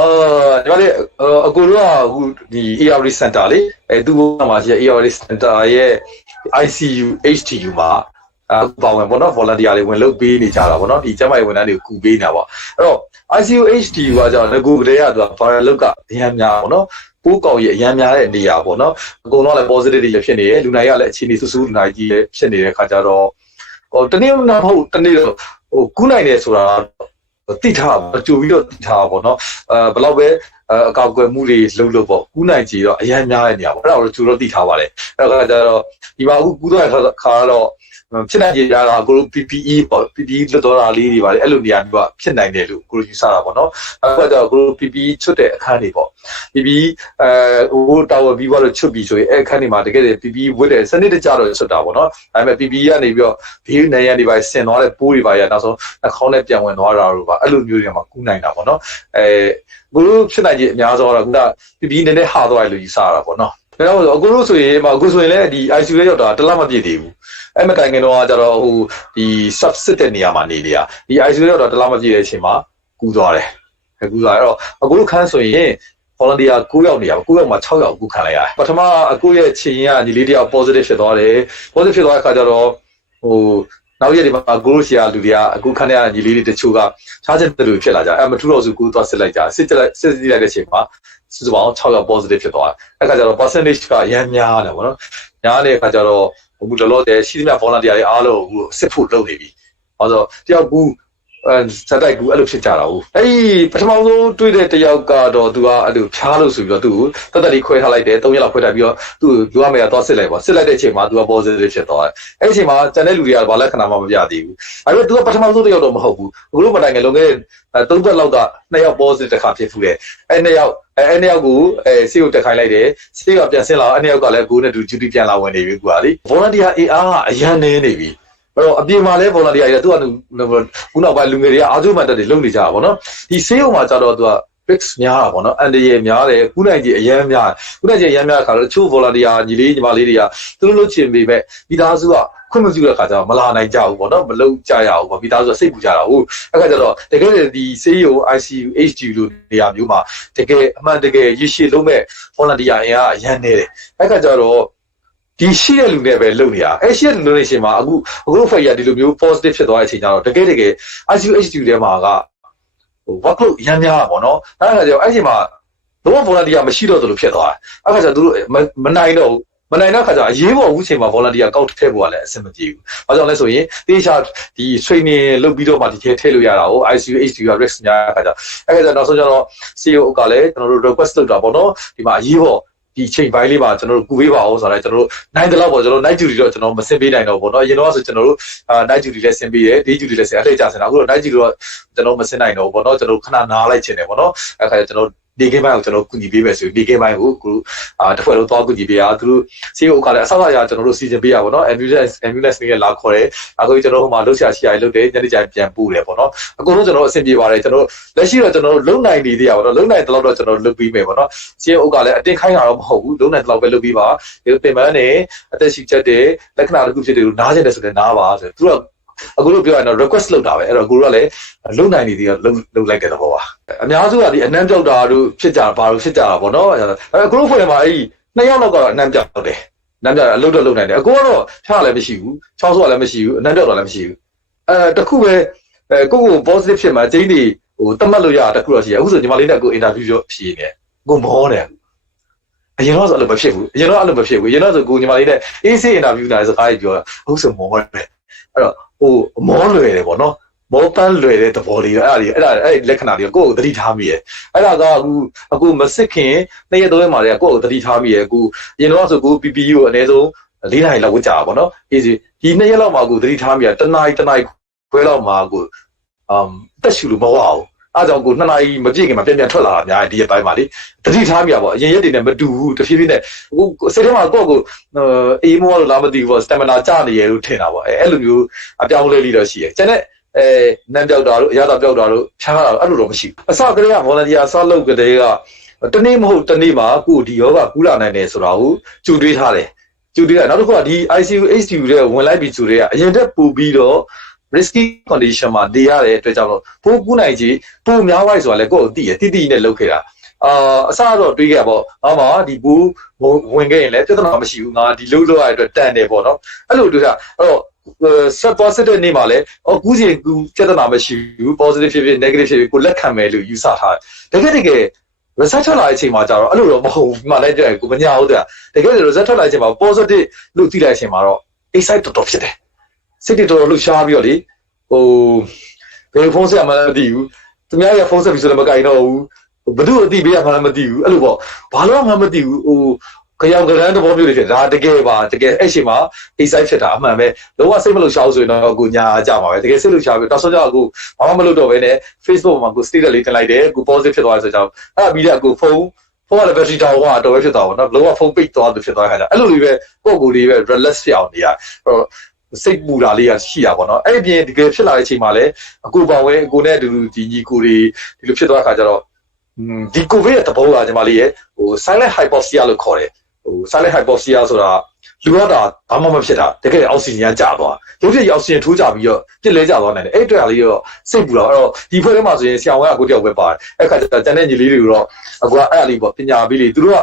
ညီမလေးအကိုတို့ကအခုဒီ ARD Center လေသူ့ဘုရားမှာရှိတဲ့ ARD Center ရဲ့ ICU HTU မှာပါဝင်ပေါ့နော် volunteer တွေဝင်လုပ်ပေးနေကြတာပေါ့နော်ဒီကျန်းမာရေးဝန်ထမ်းတွေကိုကူပေးနေတာပေါ့အဲ့တော့ ICU HTU ကကြောင့်ငကိုကလေးကသူက viral load ကအများများပေါ့နော်ပိုးကောင်ကြီးအများများတဲ့နေရာပေါ့နော်အကုန်လုံးလည်း positive တွေလည်းဖြစ်နေတယ်လူနာကြီးကလည်းအခြေအနေဆူဆူလူနာကြီးလည်းဖြစ်နေတဲ့ခါကျတော့တနေ့မဟုတ်တနေ့တော့ကူးနိုင်တယ်ဆိုတာတိထားကြိုပြီးတော့တိထားပေါ့နော်ဘယ်တော့ပဲအကောက်ကွယ်မှုတွေလုပ်လို့ပေါ့ကူးနိုင်ကြတော့အများများတဲ့နေရာပေါ့အဲ့ဒါကိုကြိုတော့တိထားပါတယ်အဲ့တော့ကျတော့ဒီမှာအခုကူးသွားတဲ့ခါတော့ဖြစ်နိုင်ကြတာအကိုတို့ PPE ပေါ့ PPE လွတ်တော်တာလေးတွေပါတယ်အဲ့လိုနေရာမျိုးကဖြစ်နိုင်တယ်လို့ကိုတို့ယူဆတာပေါ့နော်အခုကျတော့ကိုတို့ PPE ချွတ်တဲ့အခန်းတွေပေါ့ PPE ဟိုတာဝပြီးတော့ချွတ်ပြီးဆိုရင်အဲ့အခန်းတွေမှာတကယ် PPE ဝတ်တဲ့စနစ်တကျတော့ချွတ်တာပေါ့နော်ဒါပေမဲ့ PPE ကနေပြီးတော့ဘေးနေရန်တွေပါဆင်သွားတဲ့ပိုးတွေပါရနောက်ဆုံးနှာခေါင်းနဲ့ပြန်ဝင်သွားတာတို့ပါအဲ့လိုမျိုးတွေမှာကူးနိုင်တာပေါ့နော်ကိုတို့ဖြစ်နိုင်ကြအများဆုံးတော့က PPE နည်းနည်းဟာသွားတယ်လို့ယူဆရတာပေါ့နော်ဒါတော့အကိုတို့ဆိုရင်အခုဆိုရင်လည်းဒီ ICU ရဲ့ရောက်တာတလမပြည့်သေးဘူးအဲ့မတိုင်ခင်တော့ကျတော့ဟိုဒီ subsit တဲ့နေရာမှာနေလေอ่ะဒီ ICU ရောက်တော့တလမပြည့်တဲ့အချိန်မှာကူးသွားတယ်ကူးသွားအဲ့တော့အကိုတို့ခန်းဆိုရင် volunteer 9ယောက်နေရပါ9ယောက်မှာ6ယောက်ကူးခံလိုက်ရတယ်ပထမအကိုရဲ့ခြေရင်ကညီလေးတယောက် positive ဖြစ်သွားတယ် positive ဖြစ်သွားတဲ့အခါကျတော့ဟိုနောက်ရက်ဒီမှာကိုရိုဆီယာလူတွေကအခုခန်းထဲကညီလေးတွေတချို့ကခြားချက်တွေဖြစ်လာကြမထူတော့စုကိုသွားစစ်လိုက်ကြစစ်ကြည့်လိုက်တဲ့အချိန်မှာစုစုပေါင်း6ယောက် positive ဖြစ်သွားတယ်အဲ့ခါကျတော့ percentage ကအများများတယ်ဗောနော်များတဲ့အခါကျတော့အခုလောလောဆယ်ရှိသမျှ volunteer တွေအားလုံးကိုစစ်ဖို့လုပ်နေပြီဟောဆိုတယောက်ကူစတိုက်ကူအဲ့လိုဖြစ်ကြတာဟုတ်အဲ့ဒီပထမဆုံးတွေ့တဲ့တယောက်ကတော့သူကအဲ့လိုဖြားလို့ဆိုပြီးတော့သူ့ကိုတတ်တတ်လေးခွဲထားလိုက်တယ်3ရက်လောက်ခွဲထားပြီးတော့သူ့လူရမယ်တော့စစ်လိုက်ပါစစ်လိုက်တဲ့အချိန်မှာသူက positive ဖြစ်သွားတယ်အဲ့ဒီအချိန်မှာကျန်တဲ့လူတွေကဘာလက္ခဏာမှမပြသေးဘူးအဲ့တော့သူကပထမဆုံးတယောက်တော့မဟုတ်ဘူးအခုလိုမတိုင်ငယ်လုံးခဲ့3သက်လောက်က2ယောက် positive တစ်ခါဖြစ်ဖူးတယ်အဲ့2ယောက်ကိုဆေးကိုတက်ခိုင်းလိုက်တယ်ဆေးကပြန်ဆင်းလာအဲ့2ယောက်ကလည်းကိုယ်နဲ့တူ duty ပြန်လာဝင်နေပြီကွာလေ volunteer AR ကအရန်နေနေပြီအဲ့တော့အပြင်မှာလဲ volunteer တွေသူကခုနောက်ပိုင်းလူငယ်တွေကအာဇုမန်တက်တွေလုပ်နေကြတာပေါ့နော်ဒီဆေးရုံမှာကျတော့သူက risk များတာပေါ့နော်အန်ဒီရများတယ်ကုနိုင်ကြီးအရန်များကုနိုင်ကြီးအရန်များတဲ့ခါတော့တချို့ volunteer ညီလေးညီမလေးတွေကသူတို့လုပ်ချင်ပေမဲ့မိသားစုကခွင့်မပြုတဲ့ခါကျတော့မလာနိုင်ကြဘူးပေါ့နော်မလုပ်ကြရဘူးပေါ့မိသားစုကစိတ်ပူကြတာဟုတ်အဲ့ခါကျတော့တကယ်ဒီဆေးရုံ ICU HDU လို့နေရာမျိုးမှာတကယ်အမှန်တကယ်ရရှိလုံးမဲ့ volunteer အင်အားအရန်နေတယ်အဲ့ခါကျတော့ဒီရှိတဲ့လူတွေပဲလုပ်နေတာအဲ့ရှိတဲ့လူတွေရှင်မှာအခုတို့ဖိတ်ရဒီလိုမျိုး positive ဖြစ်သွားတဲ့အချိန်ကျတော့တကယ် ICU HDU ထဲမှာကဟို workload ရမ်းများတာပေါ့နော်အဲ့ဒါကြောင့်အဲ့ဒီမှာတော့ volunteer မရှိတော့သလိုဖြစ်သွားတယ်အဲ့ခါကျတော့သူတို့မနိုင်တော့ခါကျအရေးပေါ်အခုချိန်မှာ volunteer ကောက်ထည့်ဖို့ကလည်းအဆင်မပြေဘူး။ဘာကြောင့်လဲဆိုရင်တေချာဒီ training လုပ်ပြီးတော့မှဒီထဲထည့်လို့ရတာကို ICU HDU က risk များခါကျအဲ့ဒါနောက်ဆုံးကျတော့ CEO ကလည်းကျွန်တော်တို့ request လုပ်တာပေါ့နော်ဒီမှာအရေးပေါ်ဒီချိန်ပိုင်းလေးမှာကျွန်တော်တို့ကူပေးပါအောင်ဆိုတော့ကျွန်တော်တို့နိုင်တယ်လို့ပေါ့ကျွန်တော် night duty တော့ကျွန်တော်မဆင်းပေးနိုင်တော့ဘူးเนาะအရင်တော့ဆိုကျွန်တော်တို့night duty လည်းဆင်းပေးတယ် day duty လည်းဆင်းအလှည့်ကျဆင်းတာအခုတော့ night duty တော့ကျွန်တော်မဆင်းနိုင်တော့ဘူးပေါ့เนาะကျွန်တော်ခဏနားလိုက်ချင်တယ်ပေါ့เนาะအဲ့ခါကျကျွန်တော်ဒီကိပိုင်းကိုကျွန်တော်ကူညီပေးမယ်ဆိုပြီးဒီကိပိုင်းကိုအခုတစ်ဖွဲ့လုံးသွားကူညီပေးရသူတို့စီအိုကလည်းအဆောက်အအုံကျွန်တော်တို့စီစဉ်ပေးရပါတော့ ambulance နဲ့လာခေါ်တယ်အခုကျွန်တော်ဟိုမှာလှုပ်ရှားရှိရလှုပ်တယ်ညနေကျရင်ပြန်ပို့တယ်ပေါ့နော်အကုန်လုံးကျွန်တော်အဆင်ပြေပါတယ်ကျွန်တော်လက်ရှိတော့ကျွန်တော်လုံနိုင်နေသေးရပါတော့လုံနိုင်တဲ့လောက်တော့ကျွန်တော်လုပ်ပြီးမယ်ပေါ့နော်စီအိုကလည်းအတင်းခိုင်းတာတော့မဟုတ်ဘူးလုံနိုင်တဲ့လောက်ပဲလုပ်ပြီးပါဒီပင်မနဲ့အသက်ရှိချက်တဲ့လက္ခဏာတစ်ခုဖြစ်တယ်လို့နားကျင်တယ်ဆိုလည်းနားပါဆိုသူကအခုလိုပြောရင်တော့ request လုပ်တာပဲအဲ့တော့ကိုတို့ကလည်းလုံနိုင်နေသေးတယ်လုံလိုက်တဲ့သဘောပါအများစုကဒီအနမ်းပြောက်တာတို့ဖြစ်ကြဘာလို့ဖြစ်ကြတာပေါ့နော်အခုတို့ဖွဲ့မှာအဲ့ဒီ2ယောက်လောက်ကအနမ်းပြောက်တယ်အနမ်းပြောက်အလုပ်တော့လုံနိုင်တယ်အကိုကတော့ဖြားလည်းမရှိဘူးချောင်းဆိုးလည်းမရှိဘူးအနမ်းပြောက်တော့လည်းမရှိဘူးတခုပဲကိုကို positive ဖြစ်မှာကျင်းနေဟိုတတ်မှတ်လို့ရတာတခုတော့ရှိတယ်အခုဆိုညီမလေးနဲ့ကို interview ပြောဖြေနေကိုမောတယ်အရင်တော့ဆိုအဲ့လိုမဖြစ်ဘူးအရင်တော့အဲ့လိုမဖြစ်ဘူးအရင်တော့ဆိုကိုညီမလေးနဲ့ AC interview နိုင်စကားကြီးပြောတာဟုတ်ဆိုမောတယ်အဲ့တော့ဟိုမောလွယ်တယ်ပေါ့နော်မောပန်းလွယ်တဲ့သဘောလေးအဲ့လက္ခဏာတွေကကိုယ့်ကိုသတိထားမိရဲ့အဲ့ဒါကအခုမစစ်ခင်2ရက်3ရက်မှာတည်းကကိုယ့်ကိုသတိထားမိရဲ့အခုအရင်တော့ဆိုကို PPE ကိုအနည်းဆုံး4နာရီလောက်ဝတ်ကြတာပေါ့နော်အေးစီဒီ2ရက်လောက်မှာကိုသတိထားမိရတနာရီခွဲလောက်မှာကိုတက်ရှူလို့မဝအောင်အားကြောင့်ကို2နာရီမပြည့်ခင်မှာပြန်ထွက်လာတာများဒီရက်ပိုင်းမှာလေတတိထားမိရပေါ့အရင်ရက်တွေနဲ့မတူဘူးတဖြည်းဖြည်းနဲ့ဟိုစိတ်ထဲမှာကိုယ့်ကိုအေးမောလို့လားမသိဘူးပေါ့စတမနာကျနေရလို့ထင်တာပေါ့အဲ့လိုမျိုးအပြောင်းလဲလေးတော့ရှိရဲ့ကျန်တဲ့နမ်းပြောက်တာတို့အရသာပြောက်တာတို့ဖြားတာအဲ့လိုတော့မရှိဘူးအစကတည်းက volunteer ဆောက်လုပ်ကြတဲ့ကတနေ့မဟုတ်တနေ့မှာကိုဒီယောဂကူးလာနိုင်တယ်ဆိုတာကိုကြိုတွေးထားတယ်ကြိုတွေးတာနောက်တစ်ခုကဒီ ICU HDU တွေဝင်လိုက်ပြီးကြိုတွေကအရင်တက်ပို့ပြီးတော့ risky condition မှာတည်ရတဲ့အတွက်ကြောင့်ပိုးကူးနိုင်ကြီးပိုးများဝိုက်ဆိုတာလည်းကိုယ့်ကိုတည်ရတိနဲ့လုပ်ခဲ့တာအစတော့တွေးခဲ့ပေါ့ငါမှဒီဘူးဝင်ခဲ့ရင်လည်းပြဿနာမရှိဘူးငါဒီလှုပ်ရတဲ့အတွက်တန်တယ်ပေါ့နော်အဲ့လိုတွေးတာအဲ့တော့ဆက်သွားစစ်တဲ့နေ့မှာလည်းကူးစီကူးပြဿနာမရှိဘူး positive ဖြစ်ဖြစ် negative ဖြစ်ဖြစ်ကိုလက်ခံမယ်လို့ယူဆထားတယ်တကယ် research ထွက်လာတဲ့အချိန်မှာကျတော့အဲ့လိုတော့မဟုတ်ဘူးမှလည်းကြည့်ကိုမညာဟုတ်တယ်တကယ် research ထွက်လာတဲ့အချိန်မှာ positive လို့သိလိုက်တဲ့အချိန်မှာတော့ excite တော်ဖြစ်တယ်စိတ်တွေတော်တော်လှုပ်ရှားပြီးတော့လေဘယ်ဖုန်းဆက်မှလည်းမသိဘူးသူများရဲ့ဖုန်းဆက်ပြီးဆိုလည်းမကင်တော့ဘူးဘယ်သူအသိပေးရမှလည်းမသိဘူးအဲ့လိုပေါ့ဘာလို့မှမသိဘူးကြောင်ကရန်သဘောမျိုးတွေဖြစ်ဒါတကယ်ပါတကယ်အဲ့ချိန်မှာ excite ဖြစ်တာအမှန်ပဲလုံးဝစိတ်မလှုပ်ရှားဘူးဆိုရင်တော့အခုညာကြမှာပဲတကယ်စိတ်လှုပ်ရှားပြီးတော့ဆိုတော့အခုဘာမှမလုပ်တော့ဘဲနဲ့ Facebook မှာကို status လေးတင်လိုက်တယ်ကို positive ဖြစ်သွားတယ်ဆိုတော့အဲ့ဒါပြီးတော့ကိုဖုန်းကလည်း battery down ကတော့ပဲဖြစ်သွားပါတော့လုံးဝဖုန်းပိတ်သွားတယ်ဖြစ်သွားခါကျအဲ့လိုလေးပဲကိုယ့်ကိုယ်လေးပဲ relax ဖြစ်အောင်နေရစိတ်ပူတာလေးရှိတာပေါ့နော်အဲ့ဒီပြင်တကယ်ဖြစ်လာတဲ့အချိန်မှာလည်းအကူပါဝဲအကူနဲ့အတူတူဒီညီကိုတွေဒီလိုဖြစ်သွားခါကျတော့ဒီ COVID ရဲ့သဘောကညီမလေးရဲ့silent hypoxia လို့ခေါ်တယ်silent hypoxia ဆိုတာလူရတာဘာမှမဖြစ်တာတကယ်အောက်ဆီဂျင်ကကျသွားရုပ်ရည်အောက်ဆီဂျင်ထိုးကြပြီးတော့ပြစ်လဲကျသွားနိုင်တယ်အဲ့အတွက်လေးတော့စိတ်ပူတော့အဲ့တော့ဒီဖွဲ့ထဲမှာဆိုရင်ဆရာဝန်ကကိုတယောက်ပဲပါတယ်အဲ့ခါကျတော့တန်တဲ့ညီလေးတွေကိုတော့အခုကအဲ့အလေးပေါ့ပညာပေးလေးသူတို့က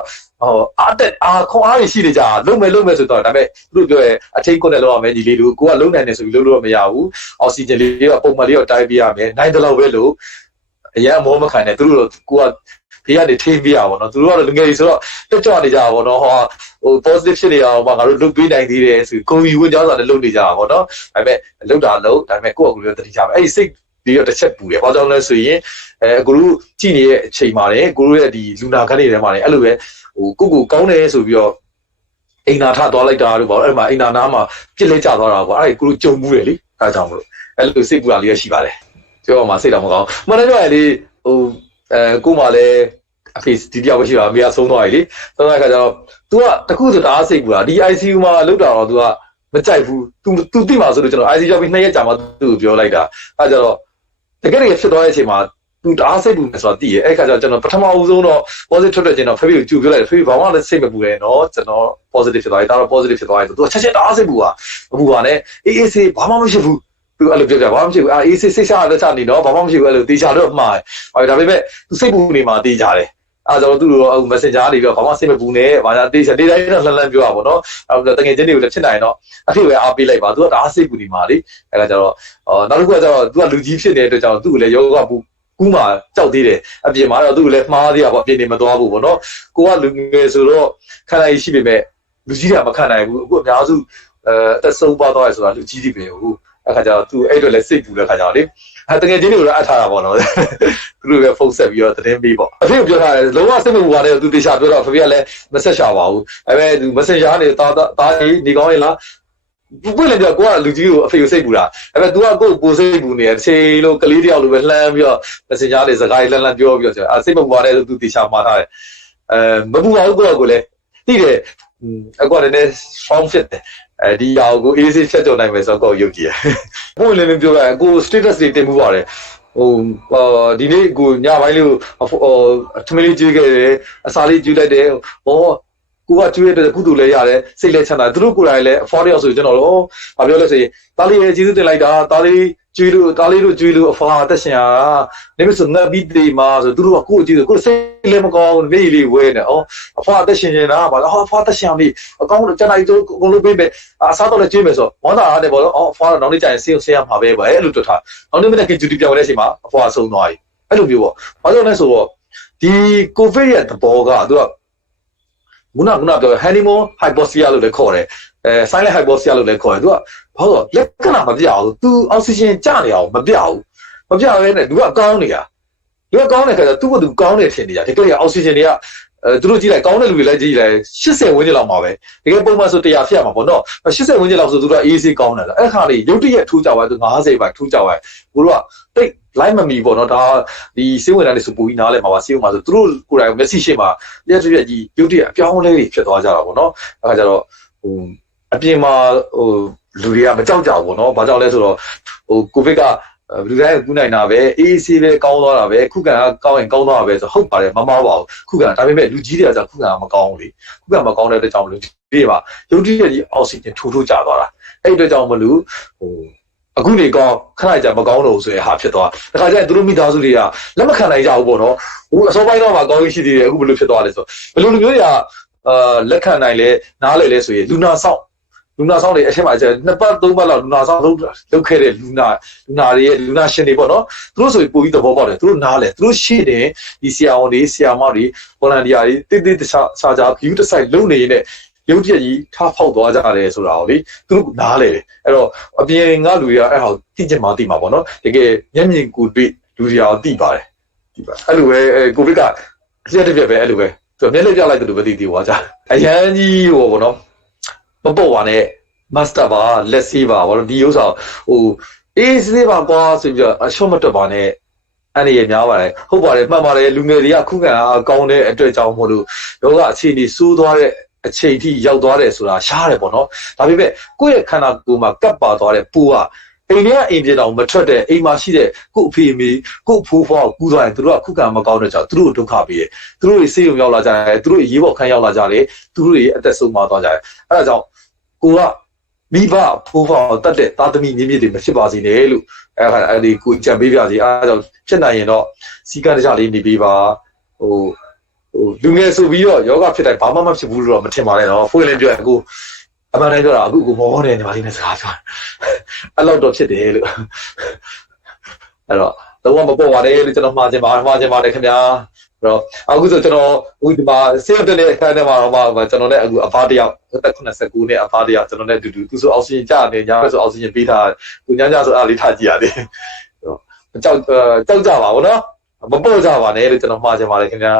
ခွန်အားရှိနေကြလုံးမယ်ဆိုတော့ဒါပေမဲ့သူတို့ပြောရဲအထိတ်ကိုနဲ့လောက်ရမယ်ညီလေးတို့ကိုကလုံးနိုင်တယ်ဆိုပြီးလုံးလို့မရဘူးအောက်ဆီဂျင်လေးတော့ပုံမှန်လေးတော့တိုင်းပေးရမယ်နိုင်တယ်လို့ပဲလို့အရင်အမောမခံနဲ့သူတို့တော့ကိုကဖေးကနေထိန်းပြရပါတော့သူတို့ကတော့ငယ်ကြီးဆိုတော့တက်ကြွနေကြပါတော့ဟို positive ဖြစ်နေအောင်ပါငါတို့လုပ်ပေးနိုင်သေးတယ်ဆိုကိုကြီးဝင်ကြောင်းဆိုတာလည်းလုပ်နေကြပါတော့ဒါပေမဲ့လုပ်တာလုပ်ဒါပေမဲ့ကိုယ့်အကူလေးတတိချမယ်အဲ့ဒီစိတ်ဒီတော့တစ်ချက်ပူတယ်ဘာကြောင့်လဲဆိုရင်အခုတို့ကြည့်နေတဲ့အချိန်မှာလေကိုတို့ရဲ့ဒီလူနာခန်းတွေထဲမှာလေအဲ့လိုပဲကိုကောင်းတယ်ဆိုပြီးတော့အိမ်နာထသွားလိုက်တာတို့ပေါ့အဲ့မှာအိမ်နာနားမှာပြစ်လဲကျသွားတာပေါ့အဲ့ကိုတို့ကြုံမှုတယ်လေအဲကြောင့်မလို့အဲ့လိုစိတ်ပူတာလေးရှိပါတယ်ပြောမှစိတ်တော့မကောင်းမှန်တယ်ပြောရလေကိုမှလည်းအဖေဒီတယောက်ပဲရှိတာအမေကဆုံးသွားပြီလေဆုံးသွားတဲ့ခါကျတော့ तू ကတခုဆိုတအားစိတ်ပူတာဒီ ICU မှာလောက်တာတော့ तू ကမကြိုက်ဘူး तू သိမှာဆိုလို့ကျွန်တော် ICU ရောက်ပြီး2ရက်ကြာမှ तू ပြောလိုက်တာအဲကျတော့တကယ်ဖြစ်သွားတဲ့အချိန်မှာ तू တအားစိတ်ပူနေဆိုတော့သိရအဲ့ခါကျတော့ကျွန်တော်ပထမဦးဆုံးတော့ positive ထွက်တဲ့ချိန်တော့ဖေဖေကိုကြူပြောလိုက်တယ်ဖေဖေဘာမှလည်းစိတ်မပူနဲ့နော်ကျွန်တော် positive ဖြစ်သွားပြီဒါတော့ positive ဖြစ်သွားပြီ तू ချက်တအားစိတ်ပူတာမပူပါနဲ့အေးဘာမှမဖြစ်ဘူးသူအဲ့လိုပြောကြဘာမှမရှိဘူးအေးစိတ်ချတော့ချနေတော့ဘာမှမရှိဘူးအဲ့လိုတေချာတော့မှားတယ်ဒါပေမဲ့သူစိတ်ပူနေမှာတေချာတယ်အဲ့တော့သူတို့ messenger ကနေပြီးတော့ဘာမှစိတ်မပူနဲ့ဘာသာတေချာနေ့တိုင်းတော့လှမ်းပြောတာပေါ့နော်အဲ့တော့တကယ်ချင်းတွေကိုလည်းဖြစ်နိုင်တော့အဖေပဲအားပေးလိုက်ပါသူကဒါစိတ်ပူနေမှာလေအဲ့ဒါကြတော့နောက်တစ်ခုကကျတော့သူကလူကြီးဖြစ်နေတဲ့အတွက်ကြောင့်သူ့ကိုလည်းယောဂကူးမှာကြောက်သေးတယ်အပြင်မှာတော့သူ့ကိုလည်းမှားသေးတာပေါ့အပြင်နေမသွားဘူးပေါ့နော်ကိုကလူငယ်ဆိုတော့ခံနိုင်ရှိပေမဲ့လူကြီးတွေကမခံနိုင်ဘူးအခုအများစုအသက်ဆုံးပါသွားရဆိုတာလူကြီးတွေပဲဟုတ်အခါကျတော့သူအဲ့အတွက်လည်းစိတ်ပူတဲ့ခါကျတော့လေတကယ်ချင်းတွေကိုလည်းအပ်ထားတာပေါ့နော်သူတို့ပဲဖုန်းဆက်ပြီးတော့သတင်းပေးပေါ့အဖေကပြောထားတယ်လုံးဝစိတ်မပူပါနဲ့သူတေချာပြောတော့ဖေဖေကလည်းမဆက်ရှာပါဘူးအဲ့ပဲသူ messenger ကနေတာကြီးနေကောင်းရင်လားပွင့်လည်းပြောကိုကလူကြီးကိုအဖေကိုစိတ်ပူတာအဲ့ပဲ तू ကကိုယ်ပိုစိတ်ပူနေတယ်ချိန်လို့ကလေးတယောက်လိုပဲလှမ်းပြီးတော့ messenger လေးစကားလေးလှမ်းပြောပြီးတော့စိတ်မပူပါနဲ့သူတေချာမှားထားတယ်မပူပါဘူးကိုလည်းသိတယ်အခုကလည်း strong fit တယ်ဒီအောင်ကို AC ဖြတ်ကျော်နိုင်မယ်ဆိုတော့ကိုယုတ်ကြည်။ဘုံလည်းပြောလိုက်ကို status တွေတင်မှုပါတယ်။ဒီနေ့ကိုညပိုင်းလေးကိုထမင်းလေးကျွေးခဲ့တယ်အစာလေးကျွေးလိုက်တယ်။ကိုကကျွေးရတဲ့ကုသိုလ်လည်းရတယ်စိတ်လည်းချမ်းသာသူတို့ကိုယ်တိုင်လည်း afford ရောက်ဆိုကျွန်တော်တို့ဘာပြောလဲဆိုရင်တားလေးရဲ့ကျေးဇူးတင်လိုက်တာတားလေးကျွေးလို့တားလေးတို့ကျွေးလို့အဖွာတက်ရှင်ဟာနေမဆိုငါပြီးတေးမှာဆိုသူတို့ကကိုယ်ကျေးဇူးကိုစိတ်လည်းမကောင်းဘူးမြေလေးဝဲနေအဖွာတက်ရှင်နေတာဘာလဲအဖွာတက်ရှင်လေးအကောင်းကျန်တိုင်းတို့ကိုလိုပေးမယ်အစားတော့လည်းကျွေးမယ်ဆိုဝမ်းသာရတယ်ပေါ့အဖွာတော့နောက်နေ့ကျရင်ဆေးကိုဆေးရမှာပဲပေါ့အဲ့လိုတွတ်ထားနောက်နေ့မနေ့ကဂျူတီပြောင်းတဲ့အချိန်မှာအဖွာဆုံးသွားပြီအဲ့လိုမျိုးပေါ့ဘာလို့လဲဆိုတော့ဒီကိုဗစ်ရဲ့သဘောကသူကခုနပြော honeymoon hypoxia လို့လည်းခေါ်တယ်silent hypoxia လို့လည်းခေါ်တယ်သူကဘာလို့လက္ခဏာမပြဘူးသူအောက်ဆီဂျင်ကျနေအောင်မပြဘဲနဲ့သူကကောင်းနေတာသူကကောင်းတဲ့ခါကျသူ့ကိုသူကောင်းတယ်ထင်နေကြတကယ်အောက်ဆီဂျင်တွေကသူတို့ကြည့်လိုက်ကောင်းတဲ့လူတွေလည်းကြည့်လိုက်80ဝန်းကျင်လောက်မှာပဲတကယ်ပုံမှန်ဆို100ဖြစ်ရမှာပေါ့နော်80ဝန်းကျင်လောက်ဆိုသူတို့အေးဆေးကောင်းတယ်အဲ့ခါလေးရုတ်တရက်ထိုးကြသွားသူ90ပဲထိုးကြသွားကိုတို့ကတိတ်လိုက်မမီပေါ့နော်ဒါဒီစေဝေဒန်လေးဆိုပူကြီးနားလဲမှာပါစေဝမှာဆိုသူတို့ကိုယ်တိုင်မျက်စိရှိမှာရက်ကြီးရုတ်တရက်အပြောင်းလဲတွေဖြစ်သွားကြတာပေါ့နော်အဲ့ခါကျတော့အပြင်မှာလူတွေကမကြောက်ကြဘူးပေါ့နော်ဘာကြောင့်လဲဆိုတော့ကိုဗစ်ကလူတိုင်းကူးနိုင်တာပဲအေးဆေးပဲကောင်းသွားတာပဲခုခံကကောင်းရင်ကောင်းသွားတာပဲဆိုဟုတ်ပါတယ်မမားပါဘူးခုခံဒါပေမဲ့လူကြီးတွေကကျခုခံမကောင်းဘူးလေခုခံမကောင်းတဲ့အတွက်ကြောင့်လူကြီးတွေပါရုတ်တရက်ကြီးအောက်ဆီဂျင်ထိုးကြသွားတာအဲ့အတွက်ကြောင့်မလို့ အခုနေကောခဏကြာမကောင်းတော့ဆိုရင်ဟာဖြစ်သွားတခါကျရင်သူတို့မိသားစုတွေကလက်မခံနိုင်ကြဘူးပေါ့နော်ဟိုအစောပိုင်းတော့မှကောင်းကြီးရှိသေးတယ်အခုဘယ်လိုဖြစ်သွားလဲဆိုဘယ်လိုလူမျိုးတွေကလက်ခံနိုင်လဲနားလဲလဲဆိုရင်လူနာဆောင်တွေအထက်မှာကျ2ပတ်3ပတ်လောက်လူနာဆောင်လုပ်ခဲ့တဲ့လူနာတွေရဲ့လူနာရှင်တွေပေါ့နော်သူတို့ဆိုရင်ပို့ပြီးသဘောပေါက်တယ်သူတို့နားလဲသူတို့ရှေ့တယ်ဒီဆရာဝန်တွေဆရာမတွေဗော်လန်တီယာတွေတိတိတခြားစာကြ view တစ်ဆိုင်လုံနေနေတဲ့ရုပ်တရက်ကြီးထားဖောက်သွားကြတယ်ဆိုတာကိုလေသူတို့နားလဲတယ်အဲ့တော့အပြင်ကလူတွေကအဲ့ဟာသိချင်မှသိမှာပေါ့နော်တကယ်မျက်မြင်ကိုယ်တွေ့လူတွေရောသိပါတယ်အဲ့လိုပဲကိုဗစ်ကရက်တစ်ပြက်ပဲအဲ့လိုပဲသူမျက်လက်ပြလိုက်တယ်လို့ပဲသိသေးွားကြအရန်ကြီးဟိုပေါ့နော်မပေါ့ပါနဲ့ master ပါလက်စီးပါဘာလို့ဒီဥစ္စာဟိုအေးစေးပါကွာဆိုပြီးတော့အရှော့မတက်ပါနဲ့အဲ့ဒီရများပါတယ်ဟုတ်ပါတယ်မှန်ပါတယ်လူငယ်တွေကခုခံအားကောင်းတဲ့အတွက်ကြောင့်မို့လို့ယောဂအခြေအနေစိုးသွားတဲ့အချိန်ထိရောက်သွားတယ်ဆိုတာရှားတယ်ပေါ့နော်ဒါပေမဲ့ကိုယ့်ရဲ့ခန္ဓာကိုယ်မှာကပ်ပါသွားတဲ့ပူကအိမ်ထဲကအိမ်ပြေတောင်မထွက်တဲ့အိမ်မှာရှိတဲ့ကို့အဖေအမေကို့ဖိုးဖွားကိုကူးသွားရင်သူတို့ကခုခံမကောင်းတဲ့ကြောင့်သူတို့ဒုက္ခပေးတယ်သူတို့တွေဆေးရုံရောက်လာကြတယ်သူတို့ရေးပေါ်ခန်းရောက်လာကြတယ်သူတို့တွေအသက်ဆုံးသွားကြတယ်အဲ့ဒါကြောင့်ကိုကမိဘဖိုးဖွားတတ်တဲ့သားသမီးမြင့်မြင့်တွေမဖြစ်ပါစေနဲ့လို့အဲ့ဒီကိုကြံပေးပြစီအဲ့ဒါကြောင့်ဖြစ်နိုင်ရင်တော့စီကံတခြားလေးနေပေးပါဟိုလူငယ်ဆိုပြီးတော့ယောဂဖြစ်တိုင်းဘာမှမဖြစ်ဘူးလို့တော့မထင်ပါနဲ့တော့ဖွင့်လင်းပြောရင်အခုအမှန်တိုင်းပြောတာအခုကိုမောတယ်ညီမလေးနဲ့စကားပြောအဲ့လောက်တော့ဖြစ်တယ်လို့အဲ့တော့တော့မပေါ်ပါနဲ့လို့ကျွန်တော်မှားချင်ပါတယ်ခင်ဗျာအဲ့တော့အခုဆိုကျွန်တော်ဦးဒီမှာဆေးရုံတက်တဲ့အခါထဲမှာတော့ကျွန်တော်နဲ့အခုအဖားတယောက်အသက်89နဲ့အဖားတယောက်ကျွန်တော်နဲ့အတူတူသူဆိုအောက်ဆီဂျင်ကျနေညာဆိုအောက်ဆီဂျင်ပေးထားသူညဆိုအားလေးထားကြည့်ရတယ်ကြောက်ကြပါဘောနော်မပေါ်ကြပါနဲ့လို့ကျွန်တော်မှားချင်ပါတယ်ခင်ဗျာ